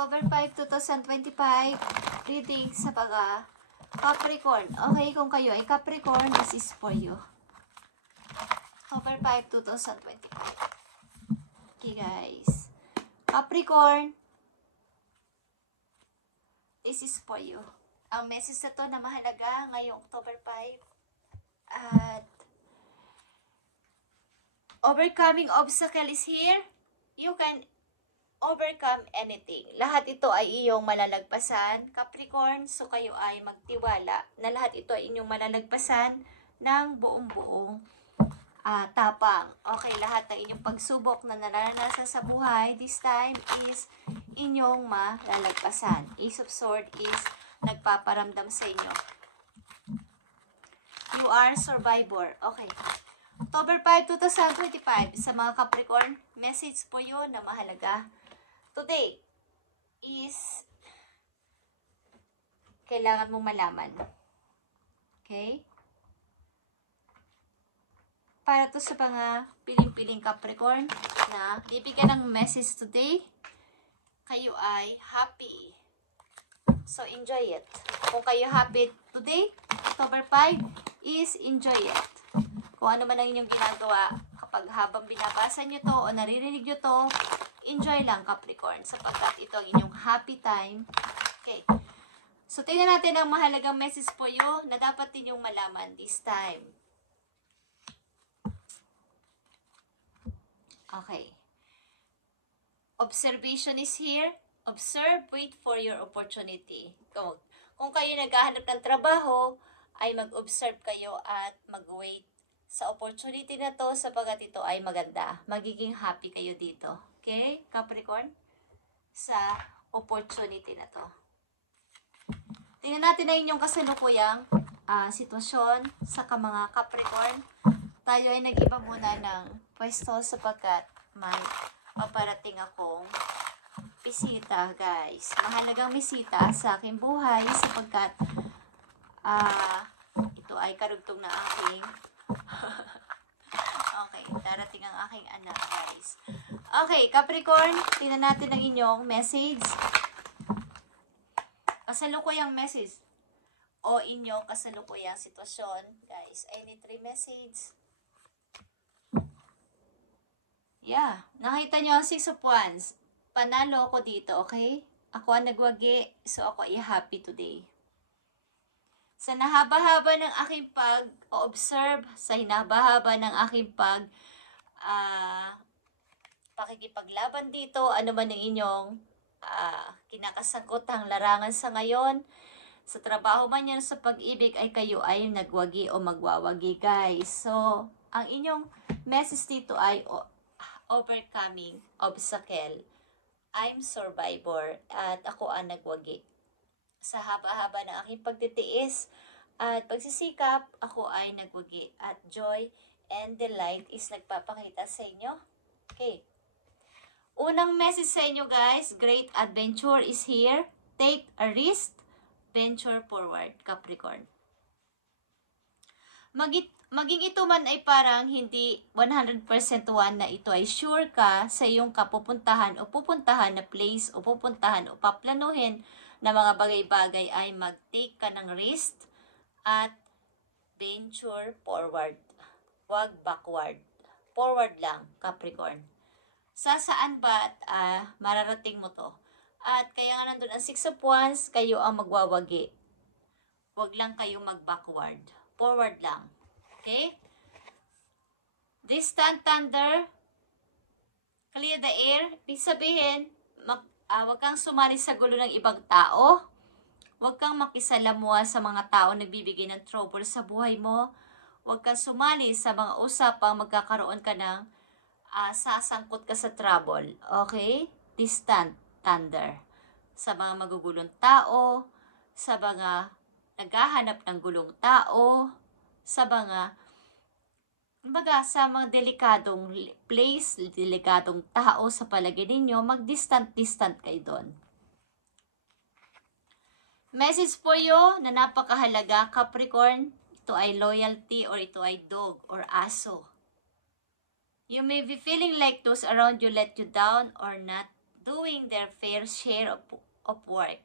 October 5, 2025, reading sa mga Capricorn. Okay, kung kayo ay Capricorn, this is for you. October 5, 2025. Okay, guys. Capricorn, this is for you. Ang message na to na mahalaga ngayong October 5 at overcoming obstacle is here. You can overcome anything. Lahat ito ay iyong malalagpasan, Capricorn. So kayo ay magtiwala na lahat ito ay inyong malalagpasan ng buong-buong tapang. Okay, lahat ng inyong pagsubok na naranasan sa buhay, this time is inyong malalagpasan. Ace of Swords is nagpaparamdam sa inyo. You are survivor. Okay. October 5, 2025, sa mga Capricorn, message po yun na mahalaga. Today is kailangan mong malaman. Okay? Para to sa mga piling-piling Capricorn na bibigyan ng message today, kayo ay happy. So, enjoy it. Kung kayo happy today, October 5, is enjoy it. Kung ano man ang inyong ginagawa, kapag habang binabasa nyo to o naririnig nyo to, enjoy lang, Capricorn, sapagkat ito ang inyong happy time. Okay. So, tingnan natin ang mahalagang message po yun na dapat ninyong malaman this time. Okay. Observation is here. Observe, wait for your opportunity. Kung kayo naghahanap ng trabaho, ay mag-observe kayo at mag-wait sa opportunity na to sapagkat ito ay maganda. Magiging happy kayo dito. Okay, Capricorn? Sa opportunity na to. Tingnan natin na inyong kasalukuyang sitwasyon sa mga Capricorn. Tayo ay nag-iba muna ng pwesto sapagkat may paparating akong bisita, guys. Mahalagang bisita sa aking buhay sapagkat ito ay karugtong na aking okay, darating ang aking anak, guys. Okay, Capricorn, tingnan natin ang inyong message. Kasalukuyang message o inyong kasalukuyang sitwasyon, guys. I need 3 message. Yeah, nakita nyo ang 6 of Wands. Panalo ako dito, okay? Ako ang nagwagi, so ako ay happy today. Sa nahaba-haba ng aking pag-observe, sa hinaba-haba ng aking pakikipaglaban dito, ano man ang inyong kinakasangkotang larangan sa ngayon, sa trabaho man yan, sa pag-ibig, ay kayo ay nagwagi o magwawagi, guys. So, ang inyong message dito ay overcoming obstacle. I'm survivor at ako ang nagwagi. Sa haba-haba ng aking pagtitiis at pagsisikap, ako ay nagwagi. At joy and delight is nagpapakita sa inyo. Okay. Unang message sa inyo, guys, great adventure is here. Take a risk, venture forward, Capricorn. Maging ito man ay parang hindi 100% one na ito ay sure ka sa iyong kapupuntahan o pupuntahan na place o pupuntahan o paplanuhin na mga bagay-bagay ay mag-take ka ng risk at venture forward. Huwag backward. Forward lang, Capricorn. Saan ba mararating mo to? At kaya nga nandun ang 6 of Wands, kayo ang magwawagi. Huwag lang kayo mag-backward. Forward lang. Okay? Distant thunder, clear the air. Ibig sabihin, huwag kang sumali sa gulo ng ibang tao. Huwag kang makisalamuha sa mga tao na nagbibigay ng trouble sa buhay mo. Huwag kang sumali sa mga usapang magkakaroon ka ng sasangkot ka sa trouble. Okay? Distant thunder. Sa mga magugulong tao, sa mga naghahanap ng gulong tao, sa mga delikadong place, delikadong tao sa palagay ninyo, mag-distant kayo doon. Message po yun na napakahalaga, Capricorn. Ito ay loyalty or ito ay dog or aso. You may be feeling like those around you let you down or not doing their fair share of work.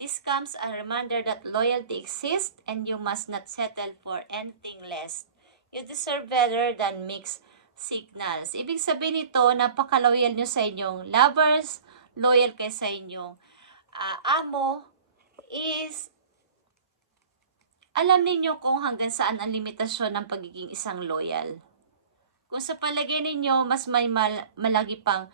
This comes a reminder that loyalty exists and you must not settle for anything less. You deserve better than mixed signals. Ibig sabihin nito, napaka-loyal nyo sa inyong lovers, loyal kayo sa inyong amo, is alam ninyo kung hanggang saan ang limitasyon ng pagiging isang loyal. Kung sa palagay ninyo, mas may malagi pang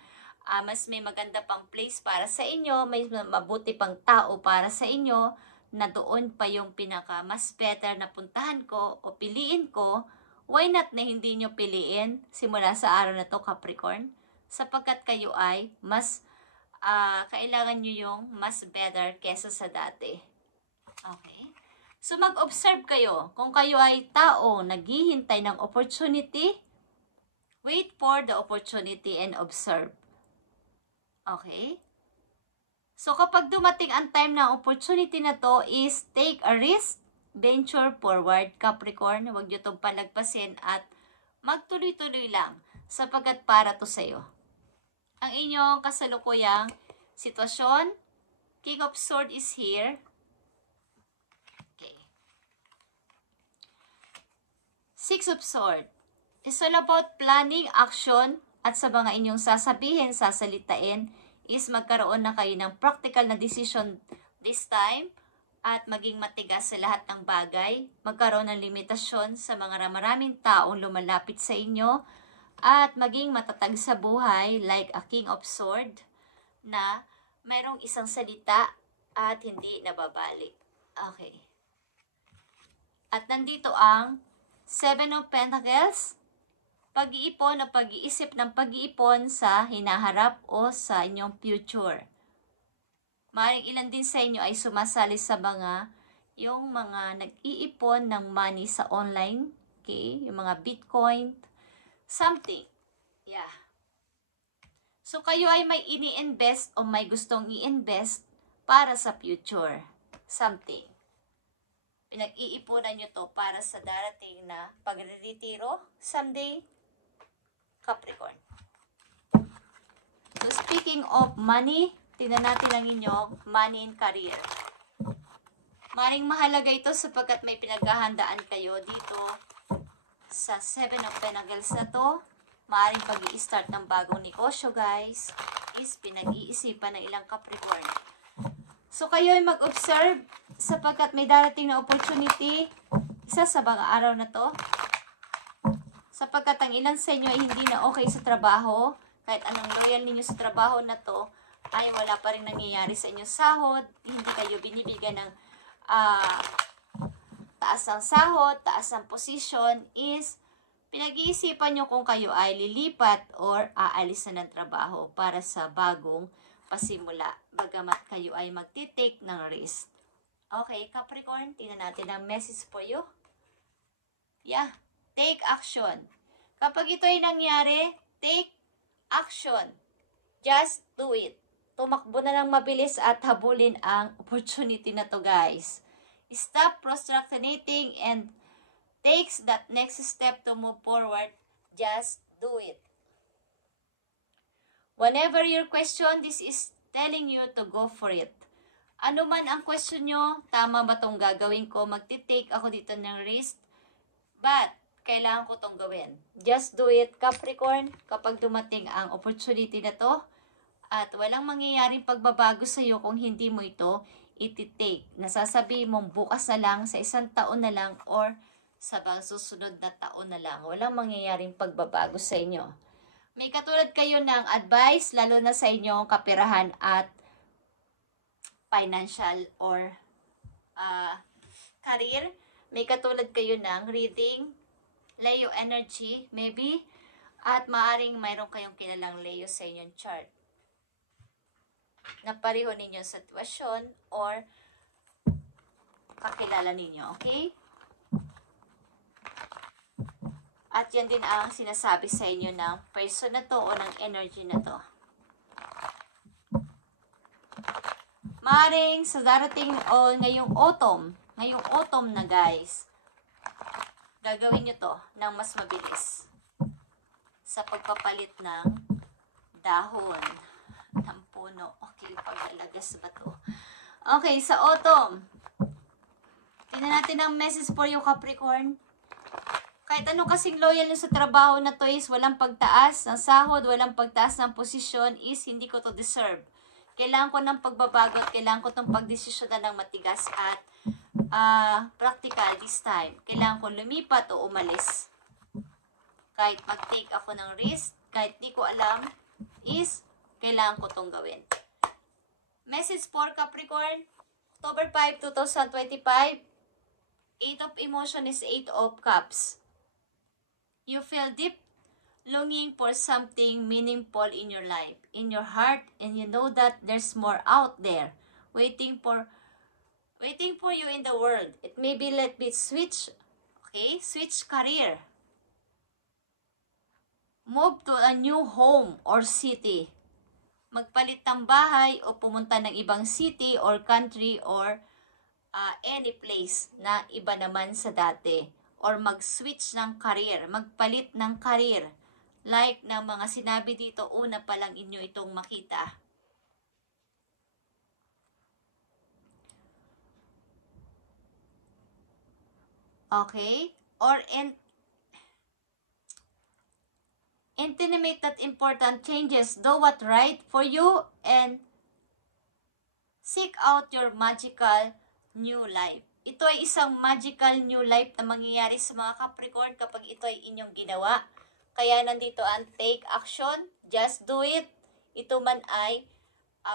mas may maganda pang place para sa inyo, may mabuti pang tao para sa inyo, na doon pa yung pinaka mas better na puntahan ko o piliin ko, why not na hindi nyo piliin simula sa araw na to, Capricorn? Sapagkat kayo ay mas kailangan nyo yung mas better kesa sa dati. Okay? So mag-observe kayo. Kung kayo ay tao naghihintay ng opportunity, wait for the opportunity and observe. Okay? So, kapag dumating ang time ng opportunity na to is take a risk, venture forward, Capricorn. Huwag nyo itong palagpasin at magtuloy-tuloy lang sapagkat para to sa'yo. Ang inyong kasalukuyang sitwasyon, King of Swords is here. Okay. Six of Swords. It's all about planning, action, at sa mga inyong sasabihin, sasalitain, is magkaroon na kayo ng practical na decision this time at maging matigas sa lahat ng bagay, magkaroon ng limitasyon sa mga maraming taong lumalapit sa inyo, at maging matatag sa buhay like a King of Swords na mayroong isang salita at hindi nababalik. Okay. At nandito ang Seven of Pentacles, pag-iipon o pag-iisip ng pag-iipon sa hinaharap o sa inyong future. Maring ilan din sa inyo ay sumasali sa yung mga nag-iipon ng money sa online, okay? Yung mga Bitcoin, something. Yeah. So kayo ay may ini-invest o may gustong i-invest para sa future. Something. Pinag-iipunan nyo to para sa darating na pagre-retiro someday, Capricorn. So, speaking of money, tingnan natin ang inyong money and career. Maring mahalaga ito sapagkat may pinaghahandaan kayo dito sa Seven of Pentacles na to. Maring pag-i-start ng bagong negosyo, guys, is pinag-iisipan ng ilang Capricorn. So, kayo ay mag-observe sapagkat may darating na opportunity isa sa mga araw na to. Sapagkat ang ilan sa inyo ay hindi na okay sa trabaho, kahit anong loyal ninyo sa trabaho na to, ay wala pa rin nangyayari sa inyong sahod, hindi kayo binibigyan ng taas ng sahod, taas ng posisyon, is pinag-iisipan nyo kung kayo ay lilipat or aalis na ng trabaho para sa bagong pasimula, bagamat kayo ay magtitake ng risk. Okay, Capricorn, tingnan natin ang message for you. Yeah. Take action. Kapag ito ay nangyari, take action. Just do it. Tumakbo na ng mabilis at habulin ang opportunity na to, guys. Stop procrastinating and takes that next step to move forward. Just do it. Whenever your question, this is telling you to go for it. Ano man ang question nyo, tama ba itong gagawin ko? Magti-take ako dito ng risk. But, kailangan ko itong gawin. Just do it, Capricorn, kapag dumating ang opportunity na to at walang mangyayaring pagbabago sa iyo kung hindi mo ito iti-take. Nasasabi mong bukas na lang, sa isang taon na lang, or sa susunod na taon na lang. Walang mangyayaring pagbabago sa inyo. May katulad kayo ng advice, lalo na sa inyong kapirahan at financial or career. May katulad kayo ng reading, Leo energy, maybe, at maaring mayroon kayong kilalang Leo sa inyong chart na pareho ninyo sa sitwasyon or kakilala ninyo, okay? At yan din ang sinasabi sa inyo ng person na to o ng energy na to. Maaring sa darating o ngayong autumn na, guys, gagawin nyo to ng mas mabilis sa pagpapalit ng dahon. ng puno. Okay, pagalagas ba to? Okay, sa autumn. Tingnan natin ang message for you, Capricorn. Kahit ano kasing loyal nyo sa trabaho na to is walang pagtaas ng sahod, walang pagtaas ng posisyon is hindi ko to deserve. Kailangan ko ng pagbabago at kailangan ko itong pagdesisyonan ng matigas at practical this time. Kailangan ko lumipat o umalis. Kahit mag-take ako ng risk, kahit di ko alam, is kailangan ko itong gawin. Message for Capricorn, October 5, 2025. 8 of emotion is 8 of cups. You feel deep longing for something meaningful in your life, in your heart, and you know that there's more out there waiting for you in the world. It may be let me switch, okay? Switch career. Move to a new home or city. Magpalit ng bahay o pumunta ng ibang city or country or any place na iba naman sa dati. Or mag-switch ng career, magpalit ng career. Like ng mga sinabi dito, una pa lang inyo itong makita. Okay? Or intimate that important changes, do what right for you and seek out your magical new life. Ito ay isang magical new life na mangyayari sa mga Capricorn kapag ito ay inyong ginawa. Kaya nandito ang take action, just do it. Ito man ay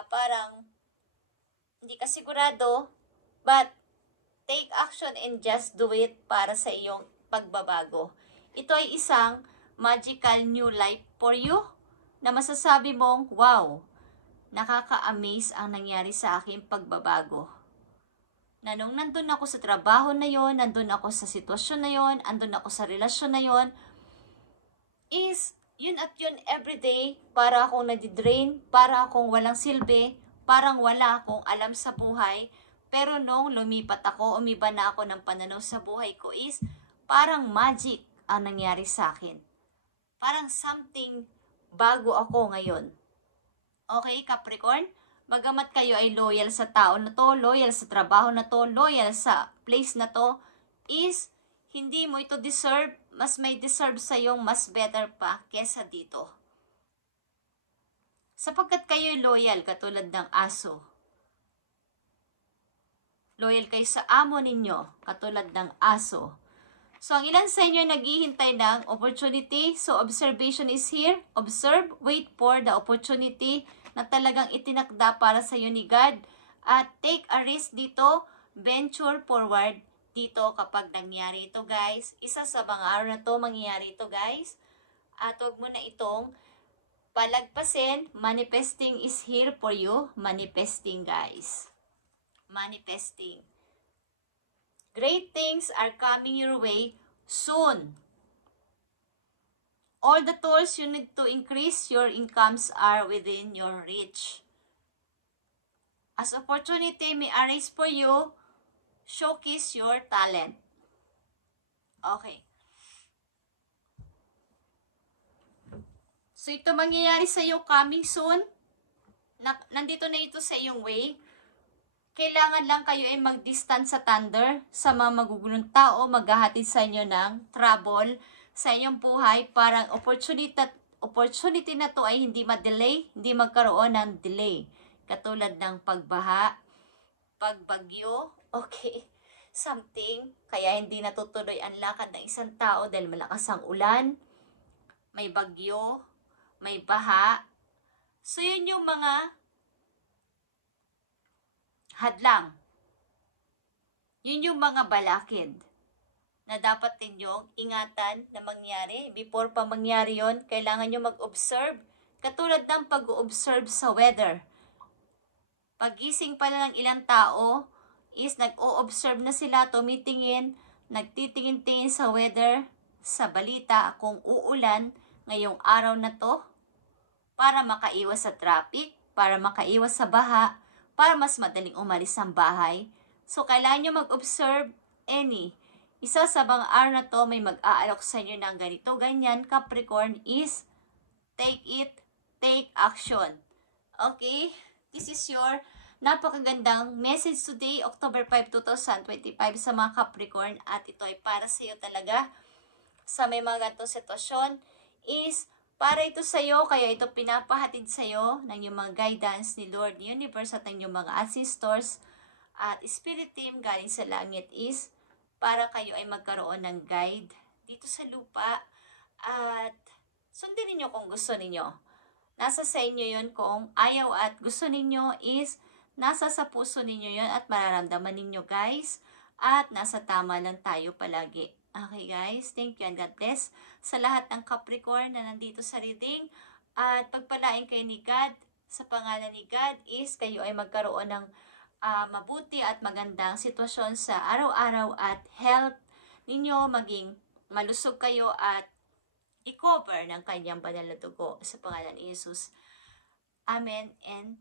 parang hindi ka sigurado, but take action and just do it para sa iyong pagbabago. Ito ay isang magical new life for you na masasabi mong, wow, nakaka-amaze ang nangyari sa aking pagbabago. Na nung nandun ako sa trabaho na yon, nandun ako sa sitwasyon na yon, andun ako sa relasyon na yon, is yun at yun everyday, para akong nadidrain, para akong walang silbi, parang wala akong alam sa buhay. Pero nung lumipat ako, umiba na ako ng pananaw sa buhay ko is parang magic ang nangyari sa akin. Parang something bago ako ngayon. Okay, Capricorn? Bagamat kayo ay loyal sa tao na to, loyal sa trabaho na to, loyal sa place na to, is hindi mo ito deserve, mas may deserve sa iyong mas better pa kesa dito. Sapagkat kayo ay loyal katulad ng aso. Loyal kayo sa amo ninyo katulad ng aso. So, ang ilan sa inyo ay naghihintay ng opportunity. So, observation is here. Observe, wait for the opportunity na talagang itinakda para sa iyo ni God. At take a risk dito, venture forward dito kapag nangyari ito, guys. Isa sa mga araw na to, mangyayari ito, guys. At huwag mo na itong palagpasin. Manifesting is here for you. Manifesting, guys. Manifesting. Great things are coming your way soon. All the tools you need to increase your incomes are within your reach. As opportunity may arise for you, showcase your talent. Okay. So, ito mangyayari sa iyo coming soon. Nandito na ito sa iyong way. Kailangan lang kayo ay mag-distance sa thunder, sa mga magugulong tao, maghahatid sa inyo ng trouble sa inyong buhay. Parang opportunity na to ay hindi ma-delay, hindi magkaroon ng delay. Katulad ng pagbaha, pagbagyo, okay, something, kaya hindi natutuloy ang lakad ng isang tao dahil malakas ang ulan, may bagyo, may baha. So, yun yung mga hadlang. Yun yung mga balakid na dapat ninyong ingatan na mangyari. Before pa mangyari yon, kailangan nyo mag-observe. Katulad ng pag-observe sa weather. Pagising pala ng ilang tao is nag-o-observe na sila, tumitingin, nagtitingin-tingin sa weather, sa balita kung uulan ngayong araw na to para makaiwas sa traffic, para makaiwas sa baha, para mas madaling umalis ng bahay. So, kailangan nyo mag-observe isa sa mga araw na to may mag-aalok sa inyo ng ganito, ganyan, Capricorn, is take it, take action. Okay? This is your napakagandang message today, October 5, 2025 sa mga Capricorn. At ito ay para sa iyo talaga sa may mga ganitong sitwasyon is para ito sa iyo, kaya ito pinapahatid sa iyo ng yung mga guidance ni Lord Universe at ng yung mga ancestors at spirit team galing sa langit is para kayo ay magkaroon ng guide dito sa lupa at sundin ninyo kung gusto ninyo. Nasa sa inyo yun kung ayaw at gusto ninyo is nasa sa puso ninyo yun at mararamdaman ninyo guys at nasa tama lang tayo palagi. Okay guys, thank you and God bless sa lahat ng Capricorn na nandito sa reading at pagpalain kayo ni God sa pangalan ni God is kayo ay magkaroon ng mabuti at magandang sitwasyon sa araw-araw at health ninyo maging malusog kayo at i-cover ng kanyang banal na dugo sa pangalan ni Jesus. Amen and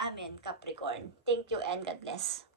Amen, Capricorn. Thank you and God bless.